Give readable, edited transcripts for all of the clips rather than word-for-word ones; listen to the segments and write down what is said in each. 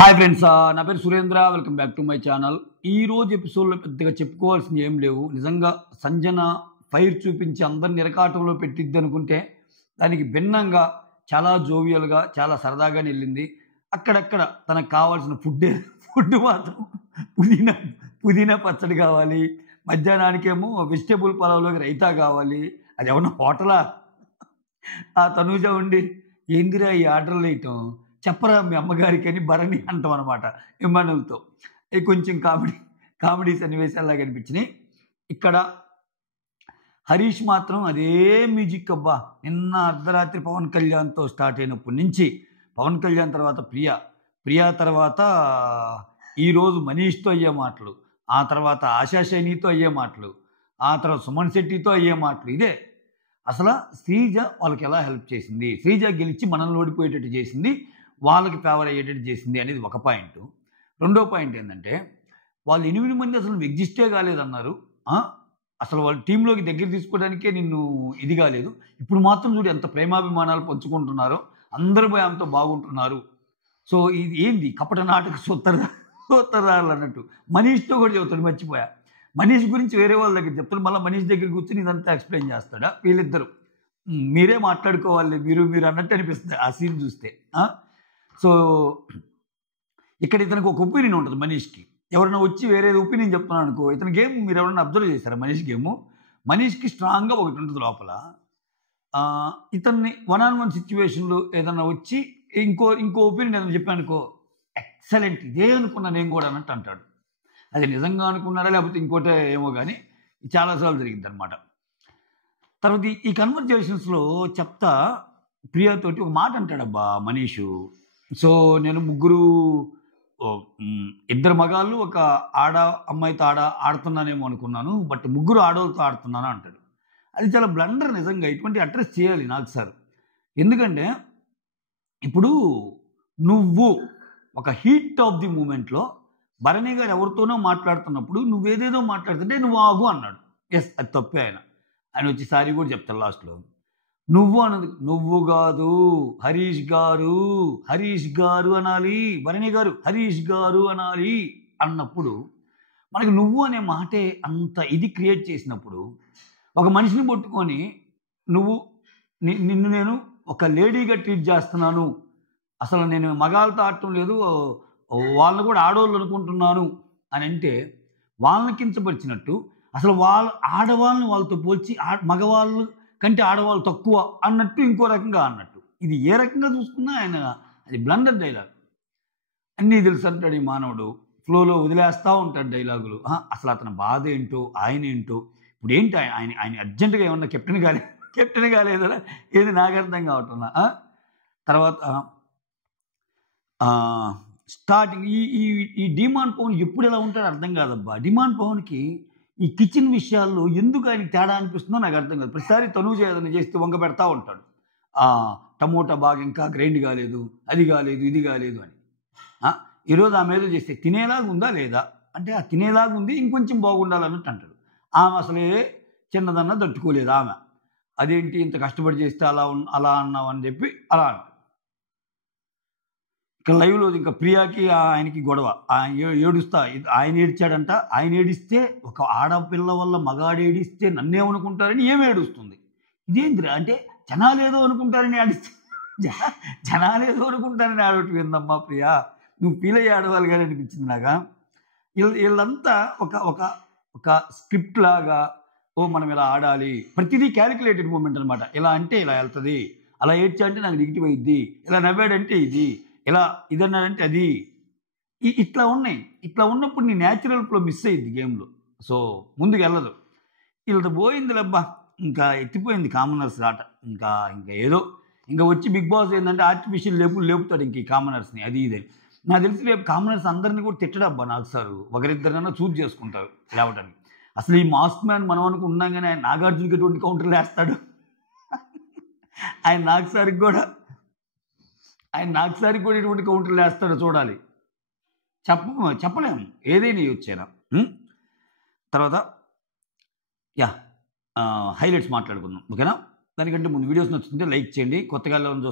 Hi friends, నా పేరు Surendra. Welcome back to my channel. ఈ రోజు ఎపిసోడ్లో పెద్దగా చెప్పుకోవాల్సింది ఏం లేవు. నిజంగా సంజన ఫైర్ చూపించి అందరిని ఇరకాటంలో పెట్టిద్ది అనుకుంటే దానికి భిన్నంగా చాలా జోవియల్గా చాలా సరదాగా వెళ్ళింది. అక్కడక్కడ తనకు కావాల్సిన ఫుడ్ మాత్రం పుదీనా పుదీనా పచ్చడి కావాలి, మధ్యాహ్నానికేమో వెజిటేబుల్ పలావ్లోకి రైతా కావాలి. అది ఏమన్నా హోటలా? ఆ తనూజ ఉండి ఏందిరా ఈ ఆర్డర్లు వేయటం, చెప్పరా మీ అమ్మగారికి అని భరణి అంటాం అనమాట ఇమ్మానులతో. ఇది కొంచెం కామెడీ సన్నివేశాల్లాగా అనిపించినాయి. ఇక్కడ హరీష్ మాత్రం అదే మ్యూజిక్. అబ్బా, నిన్న అర్ధరాత్రి పవన్ కళ్యాణ్తో స్టార్ట్ అయినప్పటి నుంచి పవన్ కళ్యాణ్ తర్వాత ప్రియా తర్వాత ఈరోజు మనీష్తో అయ్యే మాటలు, ఆ తర్వాత ఆశా శైనితో అయ్యే మాటలు, ఆ తర్వాత సుమన్ శెట్టితో అయ్యే మాటలు. ఇదే అసలు శ్రీజ వాళ్ళకి ఎలా హెల్ప్ చేసింది, శ్రీజ గెలిచి మనల్ని ఓడిపోయేటట్టు చేసింది, వాళ్ళకి ఫేవర్ అయ్యేటట్టు చేసింది అనేది ఒక పాయింట్. రెండో పాయింట్ ఏంటంటే వాళ్ళు 8 మంది అసలు ఎగ్జిస్టే కాలేదన్నారు. అసలు వాళ్ళ టీంలోకి దగ్గర తీసుకోవడానికే నిన్ను ఇది కాలేదు. ఇప్పుడు మాత్రం చూడు ఎంత ప్రేమాభిమానాలు పంచుకుంటున్నారో, అందరూ పోయి ఆమెతో బాగుంటున్నారు. సో ఇది ఏంది కపట నాటక సూత్రధారులు అన్నట్టు మనీష్తో కూడా చెబుతాడు. మర్చిపోయా, మనీష్ గురించి వేరే వాళ్ళ దగ్గర చెప్తాడు, మళ్ళీ మనీష్ దగ్గర కూర్చొని ఇదంతా ఎక్స్ప్లెయిన్ చేస్తాడా. వీళ్ళిద్దరు మీరే మాట్లాడుకోవాలి మీరు అన్నట్టు అనిపిస్తుంది ఆ సీన్ చూస్తే. సో ఇక్కడ ఇతనికి ఒక ఒపీనియన్ ఉంటుంది మనీష్కి. ఎవరైనా వచ్చి వేరే ఒపీనియన్ చెప్తున్నాను అనుకో, ఇతని గేమ్ మీరు ఎవరైనా అబ్జర్వ్ చేశారా? మనీష్ గేము, మనీష్కి స్ట్రాంగ్గా ఒకటి ఉంటుంది లోపల. ఇతన్ని 1-on-1 సిచ్యువేషన్లో ఏదన్నా వచ్చి ఇంకో ఒపీనియన్ ఏదైనా చెప్పానుకో, ఎక్సలెంట్ ఇదే అనుకున్నా నేను కూడా అన్నట్టు అంటాడు. అది నిజంగా అనుకున్నారా లేకపోతే ఇంకోటే ఏమో కానీ చాలాసార్లు జరిగింది అనమాట. తర్వాత ఈ కన్వర్జేషన్స్లో చెప్తా ప్రియాతోటి ఒక మాట అంటాడబ్బా మనీషు. సో నేను ఇద్దరు మగాళ్ళు ఒక అమ్మాయితో ఆడుతున్నానేమో అనుకున్నాను, బట్ ముగ్గురు ఆడవాళ్ళతో ఆడుతున్నాను అంటాడు. అది చాలా బ్లండర్ నిజంగా. ఇటువంటి అడ్రస్ చేయాలి నాకు సార్. ఎందుకంటే ఇప్పుడు నువ్వు ఒక హీట్ ఆఫ్ ది మూమెంట్లో భరణి గారు ఎవరితోనో మాట్లాడుతున్నప్పుడు నువ్వేదేదో మాట్లాడుతుంటే నువ్వు ఆగు అన్నాడు. ఎస్, అది తప్పే. ఆయన వచ్చి సారీ కూడా చెప్తాడు లాస్ట్లో. నువ్వు అన్నది నువ్వు కాదు హరీష్ గారు అనాలి, భరణి గారు హరీష్ గారు అనాలి అన్నప్పుడు మనకి నువ్వు అనే మాటే అంత ఇది క్రియేట్ చేసినప్పుడు, ఒక మనిషిని పట్టుకొని నిన్ను నేను ఒక లేడీగా ట్రీట్ చేస్తున్నాను, అసలు నేను మగాళ్ళతో ఆడటం లేదు, వాళ్ళని కూడా ఆడవాళ్ళు అనుకుంటున్నాను అని అంటే వాళ్ళని కించపరిచినట్టు, అసలు ఆడవాళ్ళని వాళ్ళతో పోల్చి మగవాళ్ళు కంటే ఆడవాళ్ళు తక్కువ అన్నట్టు, ఇంకో రకంగా అన్నట్టు. ఇది ఏ రకంగా చూసుకున్నా ఆయన అది బ్లండర్ డైలాగ్. అన్నీ తెలుసు అంటాడు ఈ మానవుడు, ఫ్లోలో వదిలేస్తూ ఉంటాడు డైలాగులు. అసలు అతని బాధ ఏంటో ఆయన ఏంటో. ఇప్పుడు ఏంటి ఆయన అర్జెంటుగా ఏమన్నా కెప్టెన్ కాలేదా ఏది నాకు అర్థం కావట్లా. తర్వాత స్టార్టింగ్ ఈ డిమాండ్ పవన్ ఎప్పుడు ఎలా ఉంటాడో అర్థం కాదబ్బా. డిమాండ్ పవన్కి ఈ కిచెన్ విషయాల్లో ఎందుకు ఆయనకి తేడా అనిపిస్తుందో నాకు అర్థం కాదు. ప్రతిసారి తనూజ ఏదైనా చేస్తే వంక పెడతా ఉంటాడు. టమోటా బాగా ఇంకా గ్రైండ్ కాలేదు, అది కాలేదు, ఇది కాలేదు అని. ఈరోజు ఆమె ఏదో చేస్తే తినేలాగా ఉందా లేదా అంటే ఆ తినేలాగా ఉంది, ఇంకొంచెం బాగుండాలన్నట్టు అంటాడు. ఆమె అసలే చిన్నదన్నా తట్టుకోలేదు. ఆమె అదేంటి ఇంత కష్టపడి చేస్తే అలా అన్నావు అని చెప్పి అలా అంటాడు. ఇక లైవ్లో ఇంకా ప్రియాకి ఆయనకి గొడవ, ఆయన ఏడ్చాడంట. ఆయన ఏడిస్తే ఒక ఆడపిల్ల వల్ల మగాడు ఏడిస్తే నన్నేమనుకుంటారని ఏమి ఏడుస్తుంది. ఇదేంటిరా అంటే జనాలేదో అనుకుంటారని ఆడటం ఏందమ్మా ప్రియా, నువ్వు ఫీల్ అయ్యి ఆడవాలి కానీ అనిపించింది నాగా. వీళ్ళంతా ఒక స్క్రిప్ట్ లాగా, మనం ఇలా ఆడాలి, ప్రతిదీ క్యాలిక్యులేటెడ్ మూమెంట్ అనమాట. ఇలా అంటే ఇలా వెళ్తుంది, అలా ఏడ్చా అంటే నాకు నెగిటివ్ అయ్యిద్ది, ఇలా నవ్వాడంటే ఇది, ఇలా ఇదన్నాడంటే అది, ఇట్లా ఉన్నాయి. ఇట్లా ఉన్నప్పుడు నీ న్యాచురల్ ఫ్లో మిస్ అయ్యిద్ది గేమ్లో. సో ముందుకు వెళ్ళదు. వీళ్ళతో పోయింది లబ్బా, ఇంకా ఎత్తిపోయింది కామనర్స్ ఆట. ఇంకా ఏదో ఇంకా వచ్చి బిగ్ బాస్ ఏంటంటే ఆర్టిఫిషియల్ లేపుతాడు ఇంక ఈ కామనర్స్ని, అది ఇదే. నాకు తెలిసి రేపు కామనర్స్ అందరినీ కూడా తిట్టడబ్బా నాకు సారు. ఒకరిద్దరికన్నా చూజ్ చేసుకుంటారు లేవటానికి. అసలు ఈ మాస్క్ మ్యాన్ మనం అనుకున్నాం కానీ ఆయన నాగార్జునకి ఎటువంటి కౌంటర్లు వేస్తాడు. ఆయన నాకు సారికి కూడా ఎటువంటి కౌంటర్లు వేస్తాడో చూడాలి. చెప్పలేము, ఏదైనా వచ్చేనా. తర్వాత హైలైట్స్ మాట్లాడుకుందాం, ఓకేనా? దానికంటే ముందు వీడియోస్ నచ్చుతుంటే లైక్ చేయండి, కొత్తగా ఎవరైనా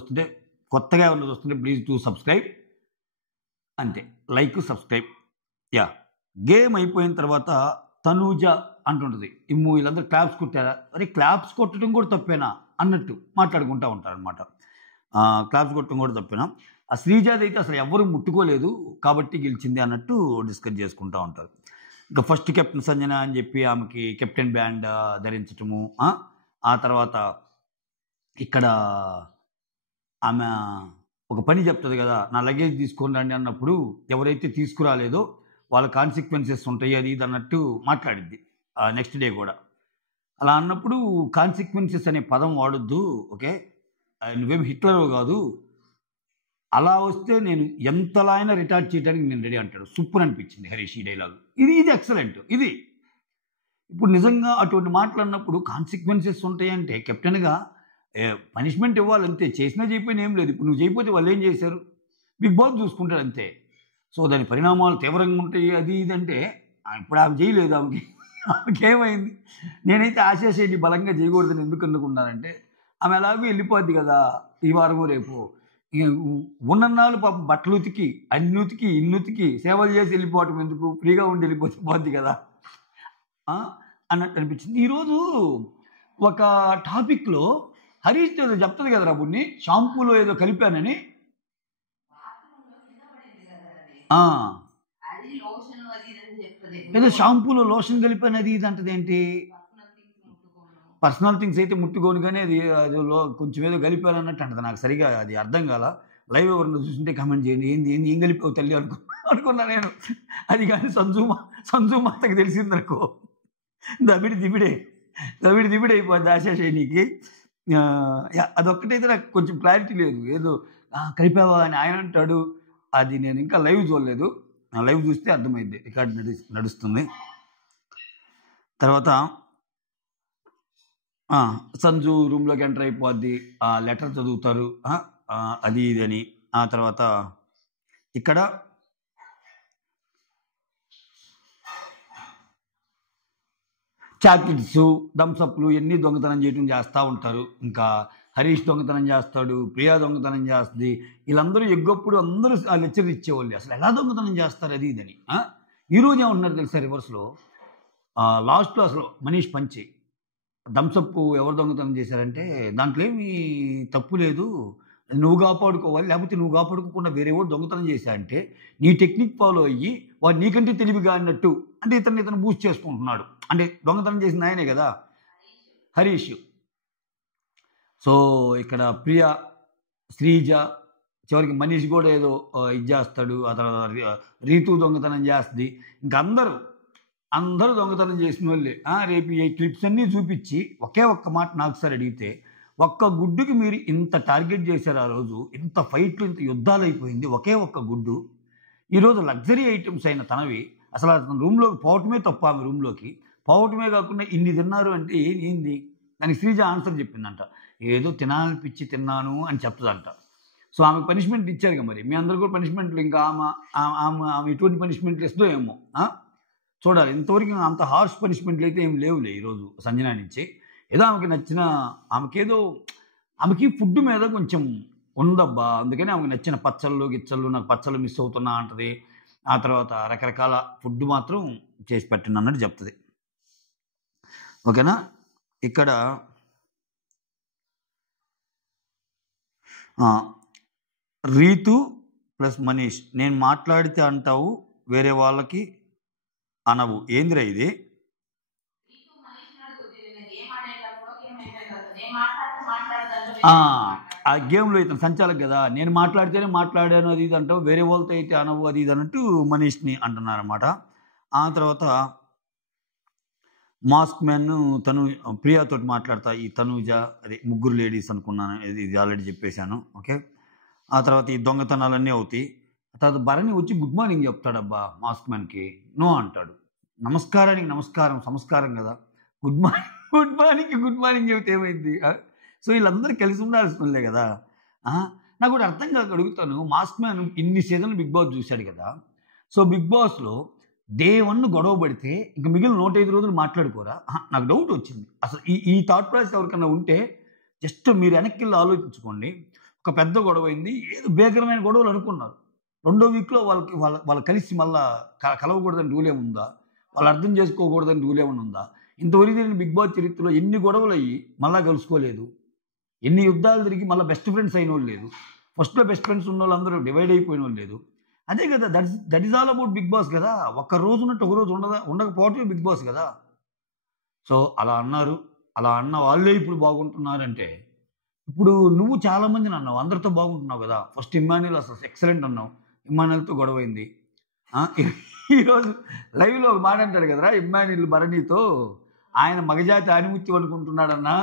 చూస్తుంటే ప్లీజ్ డూ సబ్స్క్రైబ్. అంతే, లైక్ సబ్స్క్రైబ్. యా, గేమ్ అయిపోయిన తర్వాత తనూజ అంటుంటుంది, వీళ్ళందరూ క్లాప్స్ కొట్టారా, అరే క్లాప్స్ కొట్టడం కూడా తప్పేనా అన్నట్టు మాట్లాడుకుంటూ ఉంటారనమాట. క్లాప్స్ కొట్టడం కూడా తప్పేనా, ఆ శ్రీజాది అయితే అసలు ఎవరు ముట్టుకోలేదు కాబట్టి గెలిచింది అన్నట్టు డిస్కస్ చేసుకుంటూ ఉంటారు. ఇంకా ఫస్ట్ కెప్టెన్ సంజన అని చెప్పి ఆమెకి కెప్టెన్ బ్యాండ్ ధరించటము, ఆ తర్వాత ఇక్కడ ఆమె ఒక పని చెప్తుంది కదా, నా లగేజ్ తీసుకొని రండి అన్నప్పుడు ఎవరైతే తీసుకురాలేదో వాళ్ళ కాన్సిక్వెన్సెస్ ఉంటాయి అది ఇది అన్నట్టు మాట్లాడిద్ది నెక్స్ట్ డే కూడా. అలా అన్నప్పుడు కాన్సిక్వెన్సెస్ అనే పదం వాడొద్దు, ఓకే, నువ్వేం హిట్లర్ కాదు, అలా వస్తే నేను ఎంతలా అయినా రిటార్ట్ చేయడానికి నేను రెడీ అంటాడు. సూపర్ అనిపించింది హరీష్ ఈ డైలాగ్. ఇది ఎక్సలెంట్. ఇది ఇప్పుడు నిజంగా అటువంటి మాట్లాడినప్పుడు కాన్సిక్వెన్సెస్ ఉంటాయంటే కెప్టెన్గా పనిష్మెంట్ ఇవ్వాలంతే, చేసినా చేయకపోయినా ఏం లేదు. ఇప్పుడు నువ్వు చేయకపోతే వాళ్ళు ఏం చేశారు, బిగ్ బాస్ చూసుకుంటాడు అంతే. సో దాని పరిణామాలు తీవ్రంగా ఉంటాయి అది ఇది అంటే ఇప్పుడు ఆమె చేయలేదు, ఆమెకి ఏమైంది. నేనైతే ఆశేషేది బలంగా చేయకూడదని ఎందుకు అనుకున్నానంటే ఆమె ఎలాగో వెళ్ళిపోద్ది కదా ఈ వారము రేపు, ఉన్నన్నాళ్ళు పాపం బట్టలు ఉతికి అన్ని ఉతికి ఇన్ని ఉతికి సేవలు చేసి వెళ్ళిపోవటం ఎందుకు, ఫ్రీగా ఉండి వెళ్ళిపోతే పోద్ది కదా అన్నట్టు అనిపించింది. ఈరోజు ఒక టాపిక్లో హరీష్ ఏదో చెప్తుంది కదా రాబుని, షాంపూలో ఏదో కలిపానని, ఏదో షాంపూలో లోషన్ కలిపాను అది ఇది అంటది ఏంటి, పర్సనల్ థింగ్స్ అయితే ముట్టుకోను కానీ అది కొంచెం ఏదో కలిపాను అన్నట్టు అంటది. నాకు సరిగా అది అర్థం కాల. లైవ్ ఎవరిని చూస్తుంటే కామెంట్ చేయండి, ఏంది ఏంది ఏం కలిపావు తల్లి అనుకున్నా నేను. అది కానీ సంజు మాతకి తెలిసిందనుకో దబిడి దిబిడి అయిపోద్ది ఆశాశైనికి. అదొక్కటైతే నాకు కొంచెం క్లారిటీ లేదు, ఏదో కలిపావా అని ఆయన అంటాడు. అది నేను ఇంకా లైవ్ చూడలేదు, లైవ్ చూస్తే అర్థమైంది, రికార్డ్ నడుస్తుంది. తర్వాత సంజు రూమ్లోకి ఎంటర్ అయిపోద్ది, లెటర్ చదువుతారు అది ఇది అని. ఆ తర్వాత ఇక్కడ చాక్లెట్స్ థమ్సప్లు ఎన్ని దొంగతనం చేయటం చేస్తూ ఉంటారు. ఇంకా హరీష్ దొంగతనం చేస్తాడు, ప్రియా దొంగతనం చేస్తుంది. వీళ్ళందరూ ఎగ్గొప్పుడు అందరూ ఆ లెక్చర్ ఇచ్చేవాళ్ళు, అసలు ఎలా దొంగతనం చేస్తారు అది ఇదని. ఈరోజు ఏమంటున్నారు తెలుసా రివర్స్లో, లాస్ట్లో అసలు మనీష్ పంచి థమ్సప్ ఎవరు దొంగతనం చేశారంటే దాంట్లో ఏమీ తప్పు లేదు, నువ్వు కాపాడుకోవాలి, లేకపోతే నువ్వు కాపాడుకోకుండా వేరే వాడు దొంగతనం చేశా అంటే నీ టెక్నిక్ ఫాలో అయ్యి వాడు నీకంటే తెలివిగా అన్నట్టు, అంటే ఇతను బూస్ట్ చేసుకుంటున్నాడు. అంటే దొంగతనం చేసింది ఆయనే కదా హరీష్. సో ఇక్కడ ప్రియా, శ్రీజ, చివరికి మనీష్ కూడా ఏదో ఇది చేస్తాడు. ఆ తర్వాత రీతు దొంగతనం చేస్తుంది. ఇంకా అందరూ దొంగతనం చేసిన వాళ్ళే. రేపు ఈ క్లిప్స్ అన్నీ చూపించి ఒకే ఒక్క మాట నాకు సార్ అడిగితే, ఒక్క గుడ్డుకి మీరు ఇంత టార్గెట్ చేశారు, ఆ రోజు ఇంత ఫైట్లు ఇంత యుద్ధాలు అయిపోయింది ఒకే ఒక్క గుడ్డు. ఈరోజు లగ్జరీ ఐటమ్స్ అయిన తనవి అసలు అతను రూమ్లోకి పోవటమే తప్ప, ఆమె రూమ్లోకి పోవటమే కాకుండా ఇన్ని తిన్నారు అంటే ఏంది దానికి శ్రీజ ఆన్సర్ చెప్పిందంట, ఏదో తినాలనిపించి తిన్నాను అని చెప్తుందంట. సో ఆమె పనిష్మెంట్ ఇచ్చారుగా, మరి మీ అందరూ కూడా పనిష్మెంట్లు ఇంకా ఆమె ఎటువంటి పనిష్మెంట్లు ఇస్తుందో ఏమో చూడాలి. ఇంతవరకు అంత హార్ష్ పనిష్మెంట్లు అయితే ఏం లేవులే ఈరోజు సంజన నుంచి. ఏదో ఆమెకి నచ్చిన, ఆమెకి ఫుడ్ మీద కొంచెం ఉందబ్బా, అందుకని ఆమెకు నచ్చిన పచ్చళ్ళు గిచ్చళ్ళు, నాకు పచ్చళ్ళు మిస్ అవుతున్నా అంటది. ఆ తర్వాత రకరకాల ఫుడ్ మాత్రం చేసి పెట్టండి అన్నట్టు చెప్తుంది. ఓకేనా. ఇక్కడ రీతు ప్లస్ మనీష్, నేను మాట్లాడితే అంటావు వేరే వాళ్ళకి అనవు, ఏందిరా ఇది. ఆ గేమ్లో ఇతను సంచాలక్ కదా, నేను మాట్లాడితేనే మాట్లాడాను అది ఇది అంటావు, వేరే వాళ్ళతో అయితే అనవు అది ఇది అన్నట్టు మనీష్ని అంటున్నారన్నమాట. ఆ తర్వాత మాస్క్ మ్యాన్ ప్రియాతోటి మాట్లాడతా, ఈ తనూజ అదే ముగ్గురు లేడీస్ అనుకున్నాను, ఇది ఆల్రెడీ చెప్పేశాను. ఓకే. ఆ తర్వాత ఈ దొంగతనాలన్నీ అవుతాయి. ఆ తర్వాత భరణి వచ్చి గుడ్ మార్నింగ్ చెప్తాడబ్బా మాస్క్ మ్యాన్కి, నో అంటాడు. నమస్కారానికి నమస్కారం సంస్కారం కదా, గుడ్ మార్నింగ్ చెబితే ఏమైంది. సో వీళ్ళందరూ కలిసి ఉండాల్సిందే కదా. నాకు కూడా అర్థం కాక అడుగుతాను, మాస్క్ మ్యాన్ ఇన్ని సీజన్లు బిగ్ బాస్ చూశాడు కదా, సో బిగ్ బాస్లో డే 1 గొడవ పడితే ఇంకా మిగిలిన 105 రోజులు మాట్లాడుకోరా. నాకు డౌట్ వచ్చింది అసలు ఈ థాట్ ప్రాసెస్ ఎవరికన్నా ఉంటే జస్ట్ మీరు వెనక్కి వెళ్ళి ఆలోచించుకోండి. ఒక పెద్ద గొడవ అయింది, ఏదో భీకరమైన గొడవలు అనుకున్నారు, రెండో వీక్లో వాళ్ళు కలిసి మళ్ళా కలవకూడదని రూల్ ఏముందా? వాళ్ళు అర్థం చేసుకోకూడదని రూల్ ఏమైనా ఉందా? ఇంతవరకు జరిగిన బిగ్ బాస్ చరిత్రలో ఎన్ని గొడవలు అయ్యి మళ్ళా కలుసుకోలేదు, ఎన్ని యుద్ధాలు తిరిగి మళ్ళీ బెస్ట్ ఫ్రెండ్స్ అయిన వాళ్ళు లేదు, ఫస్ట్లో బెస్ట్ ఫ్రెండ్స్ ఉన్న వాళ్ళందరూ డివైడ్ అయిపోయిన వాళ్ళు లేదు. అదే కదా, that is all about Bigg Boss కదా. ఒక్క రోజు ఉన్నట్టు ఒక రోజు ఉండకపోవటమే బిగ్ బాస్ కదా. సో అలా అన్నారు. అలా అన్న వాళ్ళే ఇప్పుడు బాగుంటున్నారంటే, ఇప్పుడు నువ్వు చాలామందిని అన్నావు, అందరితో బాగుంటున్నావు కదా. ఫస్ట్ ఇమ్మాన్యుల్ అసలు ఎక్సలెంట్ అన్నావు, ఇమ్మాన్యుల్తో గొడవైంది. ఈరోజు లైవ్లో ఒక మాట అంటాడు కదరా ఇమ్మాన్యుల్ భరణితో, ఆయన మగజాతి ఆనిముత్యం అనుకుంటున్నాడన్నా.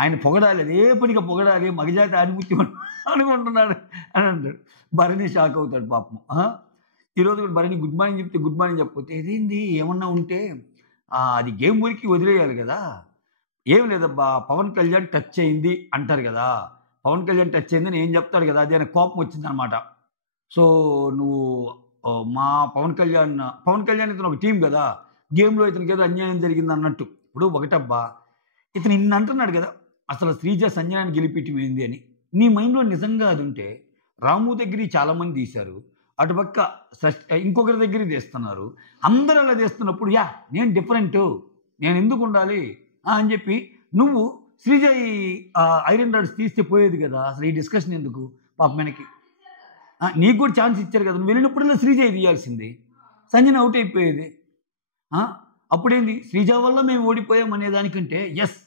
ఆయన పొగడాలి, అదే పనిగా పొగడాలి, మగజాతి ఆనిముత్యం అనుకుంటున్నాడు అని అంటాడు. భరణి షాక్ అవుతాడు పాపం. ఈరోజు కూడా భరణి గుడ్ మార్నింగ్ చెప్తే గుడ్ మార్నింగ్ చెప్పకపోతే ఇదేంది, ఏమన్నా ఉంటే అది గేమ్ ఊరికి వదిలేయాలి కదా. ఏం లేదబ్బా, పవన్ కళ్యాణ్ టచ్ అయింది అంటారు కదా, పవన్ కళ్యాణ్ టచ్ అయిందని ఏం చెప్తాడు కదా, అది ఆయన కోపం వచ్చిందనమాట. సో నువ్వు మా పవన్ కళ్యాణ్ ఇతను ఒక టీం కదా, గేమ్లో ఇతనికి ఏదో అన్యాయం జరిగింది అన్నట్టు. ఇప్పుడు ఒకటబ్బా, ఇతను ఇన్ని అంటున్నాడు కదా, అసలు శ్రీజ సంజనాన్ని గెలిపించింది అని. నీ మైండ్లో నిజంగా అది ఉంటే రాము దగ్గర చాలామంది తీశారు, అటుపక్క ఇంకొకరి దగ్గర తీస్తున్నారు, అందరూ అలా తీస్తున్నప్పుడు నేను డిఫరెంట్, నేను ఎందుకు ఉండాలి అని చెప్పి నువ్వు శ్రీజ ఐరన్ రాడ్స్ తీస్తే పోయేది కదా. అసలు ఈ డిస్కషన్ ఎందుకు పాప మనకి? నీకు కూడా ఛాన్స్ ఇచ్చారు కదా, నువ్వు వెళ్ళినప్పుడల్లా శ్రీజ తీయాల్సింది, సంజన అవుట్ అయిపోయేది. అప్పుడేంది, శ్రీజ వల్ల మేము ఓడిపోయాం అనేదానికంటే ఎస్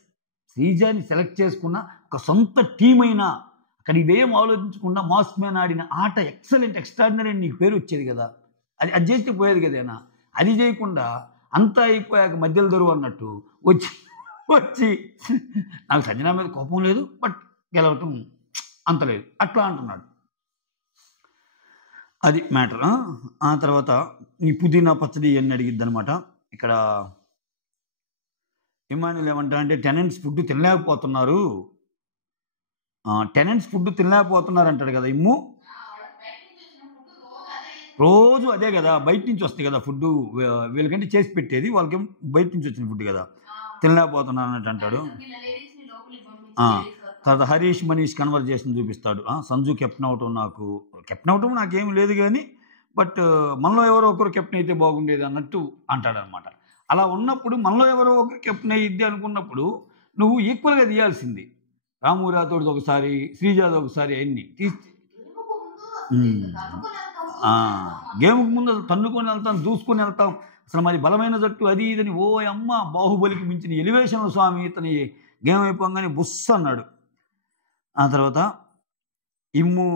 శ్రీజాని సెలెక్ట్ చేసుకున్న ఒక సొంత టీం అయినా అక్కడ ఇవేం ఆలోచించకుండా మాస్ మ్యాన్ ఆడిన ఆట ఎక్సలెంట్ ఎక్స్ట్రాడినరీ అని నీకు పేరు వచ్చేది కదా. అది చేస్తే పోయేది కదేనా. అది చేయకుండా అంతా అయిపోయాక మధ్యలో దొరువు అన్నట్టు వచ్చి నాకు సంజన మీద కోపం లేదు, బట్ గెలవటం అంత లేదు అట్లా అంటున్నాడు. అది మ్యాటర్. ఆ తర్వాత ఈ పుదీనా పచ్చడి అని అడిగిద్ది అనమాట. ఇక్కడ ఇమానుయల్ ఏమంటా అంటే టెనెంట్స్ ఫుడ్ తినలేకపోతున్నారు, అంటాడు కదా ఇమ్ము. రోజు అదే కదా, బయట నుంచి వస్తాయి కదా ఫుడ్, వీళ్ళకంటే చేసి పెట్టేది, వాళ్ళకేం బయట నుంచి వచ్చిన ఫుడ్ కదా, తినలేకపోతున్నాను అన్నట్టు అంటాడు. తర్వాత హరీష్ మనీష్ కన్వర్జేషన్ చూపిస్తాడు. సంజు కెప్టెన్ అవటం నాకేం లేదు కానీ, బట్ మనలో ఎవరో ఒకరు కెప్టెన్ అయితే బాగుండేది అన్నట్టు అంటాడనమాట. అలా ఉన్నప్పుడు మనలో ఎవరో ఒకరు కెప్టెన్ అయ్యిద్ది అనుకున్నప్పుడు నువ్వు ఈక్వల్గా తీయాల్సింది. రాము రాథోడ్ది ఒకసారి, శ్రీజాది ఒకసారి, అన్ని తీస్తే గేమ్కి ముందు అసలు తన్నుకొని వెళ్తాం, దూసుకొని వెళ్తాం, అసలు మరి బలమైన జట్టు అది ఇదని ఓ అమ్మ బాహుబలికి మించిన ఎలివేషన్ స్వామి ఇతని గేమ్ అయిపోగానే బుస్ అన్నాడు. ఆ తర్వాత ఇమ్ము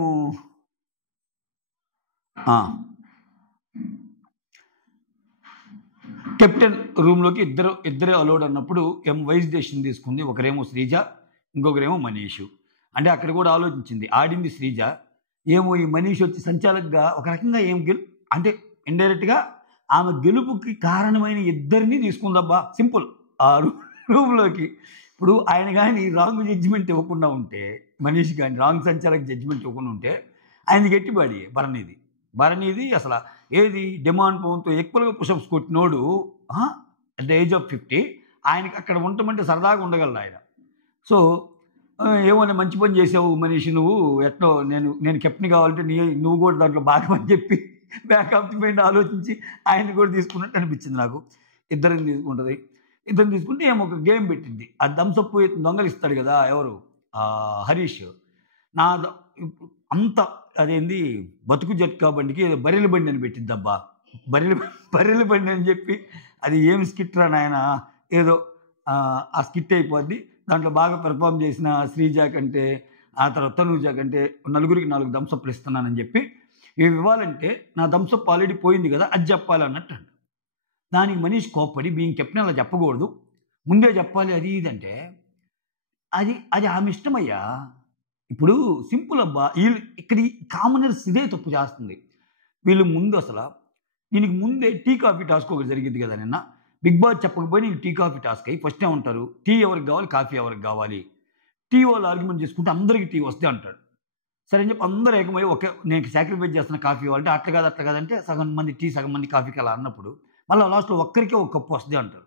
కెప్టెన్ రూమ్లోకి ఇద్దరే అలౌడ్ అన్నప్పుడు వైస్ డెసిషన్ తీసుకుంది. ఒకరేమో శ్రీజ, ఇంకొకరేమో మనీషు. అంటే అక్కడ కూడా ఆలోచించింది, ఆడింది శ్రీజ, ఏమో ఈ మనీష్ వచ్చి సంచాలకుగా ఒక రకంగా అంటే ఇండైరెక్ట్గా ఆమె గెలుపుకి కారణమైన ఇద్దరిని తీసుకుందబ్బా, సింపుల్ ఆ రూమ్లోకి. ఇప్పుడు ఆయన కానీ రాంగ్ జడ్జిమెంట్ ఇవ్వకుండా ఉంటే, మనీష్ కానీ రాంగ్ సంచాలక జడ్జిమెంట్ ఇవ్వకుండా ఉంటే ఆయనది గట్టిబాడి భరణిది అసలు ఏది డిమాండ్ పవన్తో ఈక్వల్గా పుషప్స్ కొట్టినోడు అట్ ద ఏజ్ ఆఫ్ 50 ఆయనకి అక్కడ ఉండమంటే సరదాగా ఉండగలడు ఆయన. సో ఏమన్నా మంచి పని చేసావు మనీష్, నువ్వు ఎట్లో నేను కెప్టెన్ కావాలంటే నువ్వు కూడా దాంట్లో భాగమని చెప్పి బ్యాక్ ఆఫ్ ది మైండ్ ఆలోచించి ఆయన కూడా తీసుకున్నట్టు అనిపించింది నాకు. ఇద్దరిని తీసుకుంటే ఏమో ఒక గేమ్ పెట్టింది. ఆ థమ్సప్ దొంగలిస్తాడు కదా ఎవరు, హరీష్. అంత అదేంది బతుకు జట్కా బండికి బర్రెల బండి అని పెట్టిద్దబ్బా, బర్రెల బండి అని చెప్పి అది ఏం స్కిట్ రా నాయన, ఏదో ఆ స్కిట్ అయిపోద్ది. దాంట్లో బాగా పెర్ఫామ్ చేసిన శ్రీజ కంటే, ఆ తర్వాత తనూజ కంటే నలుగురికి 4 థమ్సప్లు ఇస్తున్నానని చెప్పి, ఇవి ఇవ్వాలంటే నా థమ్సప్ ఆల్రెడీ పోయింది కదా, అది చెప్పాలన్నట్టు. దానికి మనీష్ కోప్పడి బీయింగ్ కెప్టెన్ అలా చెప్పకూడదు, ముందే చెప్పాలి అది ఇదంటే అది ఆమె ఇష్టమయ్యా. ఇప్పుడు సింపుల్ అబ్బా, వీళ్ళు ఇక్కడ కామనర్స్ ఇదే తప్పు చేస్తుంది. వీళ్ళు ముందు అసలు దీనికి ముందే టీ కాఫీ టాస్క్ ఒకటి జరిగింది కదా నిన్న. బిగ్ బాస్ చెప్పకపోయి నీకు టీ కాఫీ టాస్క్ అయ్యి ఫస్ట్ ఏమంటారు, టీ ఎవరికి కావాలి, కాఫీ ఎవరికి కావాలి, టీ వాళ్ళు ఆర్గ్యుమెంట్ చేసుకుంటే అందరికీ టీ వస్తే అంటాడు. సరే అని చెప్పి అందరూ ఏకమై నేను సాక్రిఫైస్ చేస్తున్న కాఫీ ఇవ్వాలంటే అట్లా కాదంటే సగం మంది టీ సగం మంది కాఫీకి అలా అన్నప్పుడు మళ్ళీ లాస్ట్లో ఒక్కరికే ఒక కప్పు వస్తుంది అంటారు.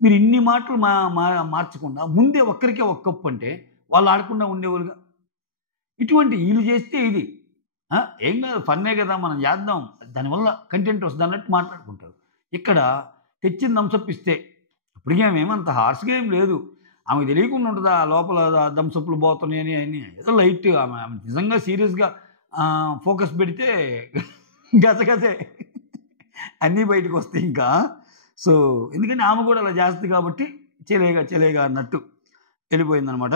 మీరు ఇన్ని మాటలు మార్చకుండా ముందే ఒక్కరికే ఒక కప్పు అంటే వాళ్ళు ఆడకుండా ఉండేవాళ్ళుగా. ఇటువంటి వీళ్ళు చేస్తే ఇది ఏం కాదు, ఫన్నే కదా, మనం చేద్దాం, దానివల్ల కంటెంట్ వస్తుంది అన్నట్టు మాట్లాడుకుంటారు. ఇక్కడ తెచ్చిన థమ్సప్ ఇస్తే ఇప్పటికీ ఏమంత హార్ష్గా ఏం లేదు. ఆమెకు తెలియకుండా ఉంటుందా లోపల థమ్సప్లు పోతున్నాయని అని, ఏదో లైట్ ఆమె నిజంగా సీరియస్గా ఫోకస్ పెడితే గసగసే అన్నీ బయటకు వస్తాయి ఇంకా. సో ఎందుకంటే ఆమె కూడా అలా చేస్తుంది కాబట్టి చెలేగా అన్నట్టు వెళ్ళిపోయిందనమాట.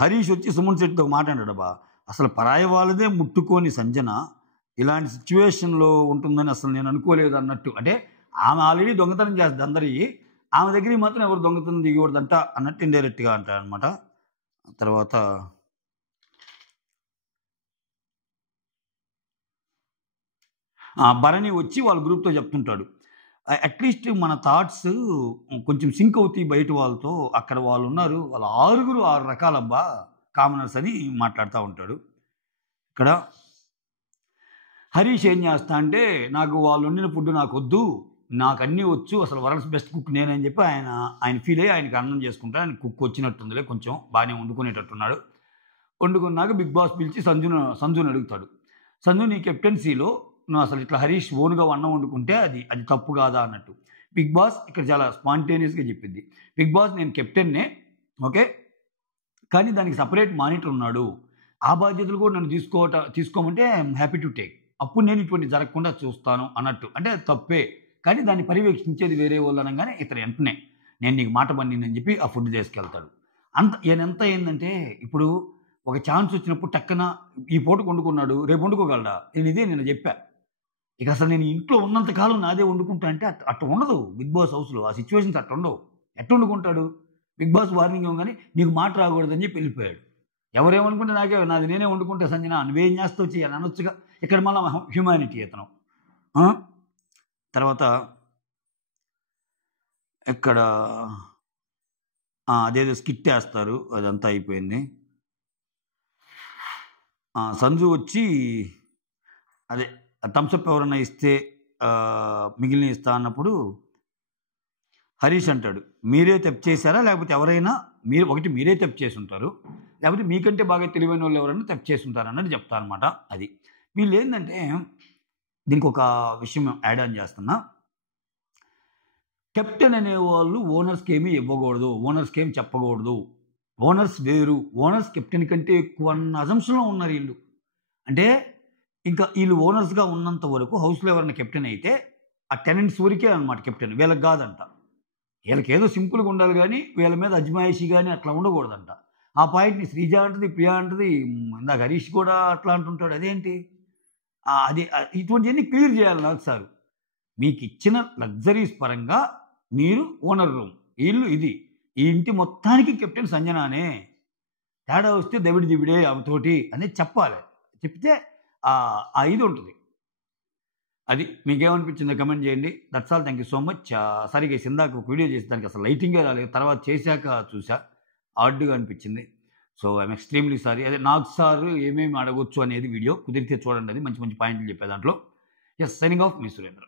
హరీష్ వచ్చి సుమన్ శెట్టితో మాట్లాడాడబ్బా, అసలు పరాయి వాళ్ళదే ముట్టుకొని సంజన ఇలాంటి సిచ్యువేషన్లో ఉంటుందని అసలు నేను అనుకోలేదు అన్నట్టు. అంటే ఆమె ఆల్రెడీ దొంగతనం చేస్తుంది అందరికీ, ఆమె దగ్గరికి మాత్రం ఎవరు దొంగతనం దిగకూడదంట అన్నట్టు ఇండైరెక్ట్గా అంటారనమాట. తర్వాత భరణి వచ్చి వాళ్ళ గ్రూప్తో చెప్తుంటాడు, అట్లీస్ట్ మన థాట్స్ కొంచెం సింక్ అవుతాయి బయట వాళ్ళతో, అక్కడ వాళ్ళు ఉన్నారు, వాళ్ళ 6 రకాలబ్బా కామనర్స్ అని మాట్లాడుతూ ఉంటాడు. ఇక్కడ హరీష్ ఏం చేస్తా అంటే, నాకు వాళ్ళు వండిన ఫుడ్ నాకు వద్దు, నాకు అన్నీ వచ్చు, అసలు వరల్డ్స్ బెస్ట్ కుక్ నేనని చెప్పి ఆయన ఫీల్ అయ్యి ఆయనకి అన్నం చేసుకుంటా, ఆయన కుక్ వచ్చినట్టుందిలే, కొంచెం బాగానే వండుకునేటట్టున్నాడు. వండుకున్నాక బిగ్ బాస్ పిలిచి సంజుని అడుగుతాడు, సంజు నీ కెప్టెన్సీలో నువ్వు అసలు ఇట్లా హరీష్ ఓన్గా అన్నం వండుకుంటే అది తప్పు కాదా అన్నట్టు. బిగ్ బాస్ ఇక్కడ చాలా స్పాంటేనియస్గా చెప్పింది, బిగ్ బాస్ నేను కెప్టెన్నే ఓకే, కానీ దానికి సపరేట్ మానిటర్ ఉన్నాడు, ఆ బాధ్యతలు కూడా నన్ను తీసుకోమంటే ఐఎమ్ హ్యాపీ టు టేక్, అప్పుడు నేను ఇటువంటి జరగకుండా చూస్తాను అన్నట్టు. అంటే అది తప్పే, కానీ దాన్ని పర్యవేక్షించేది వేరే వాళ్ళు అనగానే ఇతను వెంటనే నేను నీకు మాట పన్నిందని చెప్పి ఆ ఫుడ్ తీసుకెళ్తాడు. ఎంత ఏంటంటే, ఇప్పుడు ఒక ఛాన్స్ వచ్చినప్పుడు టక్కన ఈ పూటకు వండుకున్నాడు, రేపు వండుకోగలడా, నేను చెప్పా, ఇక అసలు నేను ఇంట్లో ఉన్నంతకాలం నాదే వండుకుంటా అంటే అట్ట ఉండదు బిగ్ బాస్ హౌస్లో, ఆ సిచ్యువేషన్స్ అట్ట ఉండవు. ఎట్ట వండుకుంటాడు, బిగ్ బాస్ వార్నింగ్ ఇవ్వగానే నీకు మాట రాకూడదని చెప్పి వెళ్ళిపోయాడు. ఎవరేమనుకుంటే నాది నేనే వండుకుంటే సంజన నువ్వేం చేస్తావు చేయాలి అనొచ్చుగా. ఇక్కడ మళ్ళీ హ్యూమానిటీ అతను. తర్వాత ఇక్కడ అదేదో స్కిట్ వేస్తారు, అదంతా అయిపోయింది. సంజు వచ్చి అదే థమ్సప్ ఎవరన్నా ఇస్తే మిగిలిన ఇస్తా అన్నప్పుడు హరీష్ అంటాడు, మీరే తప్పు చేశారా లేకపోతే ఎవరైనా మీరే తప్పు చేసి ఉంటారు, లేకపోతే మీకంటే బాగా తెలివైన వాళ్ళు ఎవరైనా తప్పు చేసి ఉంటారు అన్నట్టు చెప్తారనమాట. అది వీళ్ళు ఏంటంటే, దీనికి ఒక విషయం యాడ్ ఆన్ చేస్తున్నా, కెప్టెన్ అనేవాళ్ళు ఓనర్స్కి ఏమీ ఇవ్వకూడదు, ఓనర్స్కి ఏమి చెప్పకూడదు, ఓనర్స్ వేరు, ఓనర్స్ కెప్టెన్ కంటే ఎక్కువ అన్న అజంప్షన్లో ఉన్నారు వీళ్ళు. అంటే ఇంకా వీళ్ళు ఓనర్స్గా ఉన్నంత వరకు హౌస్లో ఎవరైనా కెప్టెన్ అయితే ఆ టెనెంట్స్ వరకే అనమాట కెప్టెన్, వీళ్ళకి కాదంట. వీళ్ళకి ఏదో సింపుల్గా ఉండాలి కానీ వీళ్ళ మీద అజ్మాయిషి కానీ అట్లా ఉండకూడదంట. ఆ పాయింట్ని శ్రీజ అంటది, ప్రియా అంటది, ఇందాక హరీష్ కూడా అట్లా అంటుంటాడు. అదేంటి అది ఇటువంటివన్నీ క్లియర్ చేయాలి నాకు సార్. మీకు ఇచ్చిన లగ్జరీస్ పరంగా మీరు ఓనర్ రూమ్, ఇల్లు ఇది, ఈ ఇంటి మొత్తానికి కెప్టెన్ సంజనానే, తేడా వస్తే దవిడిదివిడే ఆమెతోటి అనేది చెప్పాలి. చెప్తే ఆ ఇది ఉంటుంది. అది మీకేమనిపించిందో కమెంట్ చేయండి. That's all, thank you so much. సరిగా ఇందాక ఒక వీడియో చేసి దానికి అసలు లైటింగే రాలేదు, తర్వాత చేశాక చూసా ఆడ్గా అనిపించింది. So I'm extremely sorry. అదే నాకు సార్ ఏమేమి అడగొచ్చు అనేది వీడియో కుదిరితే చూడండి, అది మంచి మంచి పాయింట్లు చెప్పే దాంట్లో. ఎస్, సైనింగ్ ఆఫ్ మీ సురేంద్ర.